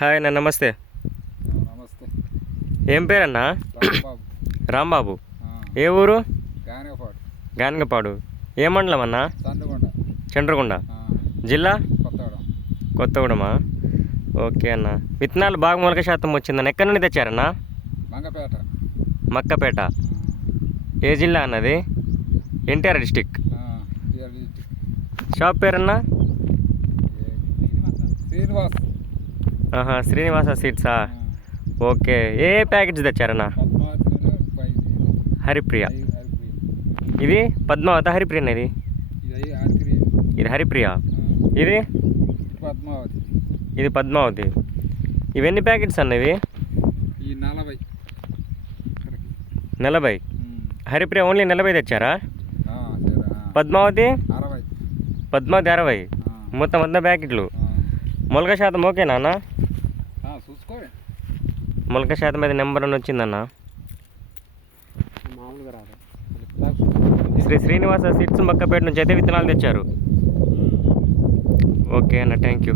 Hi అన్న, నమస్తే. నమస్తే. ఏం పేరన్నా? రాంబాబు. రాంబాబు. ఆ, ఏ ఊరు? గానగపాడు. గానగపాడు. ఏ మండలం అన్నా? సందుకొండ. చండ్రకొండ. ఆ, జిల్లా? కొత్తగూడెం. కొత్తగూడెమా? ఓకే అన్న. విత్తనాలు బాగా మొలక శాతం వచ్చిందన్న. ఎక్కడి నుండి తెచ్చారన్నా? మంగపేట. మక్కపేట. ఏ జిల్లా అన్నది? NTR district. TR district. Shop పేరన్నా? శ్రీనివాస్. శ్రీనివాస సీడ్సా? ఓకే. ఏ ప్యాకెట్స్ తెచ్చారన్నా? పద్మావతిలో 5. హరిప్రియ. హరిప్రియ. ఇది పద్మావతి, హరిప్రియ ఇది? ఇది హరిప్రియ. ఇది హరిప్రియ. ఇది పద్మావతి. ఇది పద్మావతి. ఇవన్నీ ప్యాకెట్స్ అన్న ఇవి? ఈ 40. 40. హరిప్రియ ఓన్లీ 40 తెచ్చారా? సరే. పద్మావతి? 60. పద్మావతి 60. మొత్తం 100 ప్యాకెట్లు. మొలక శాతం ఓకేనా అన్న? చూసుకోండి. మొలక శాతం అయితే నెంబర్ 1 వచ్చిందన్న. మామూలుగా రాదు. శ్రీ శ్రీనివాస సీడ్స్ మక్కపేట నుంచి అయితే విత్తనాలు తెచ్చారు. ఓకే అన్న, థ్యాంక్ యూ.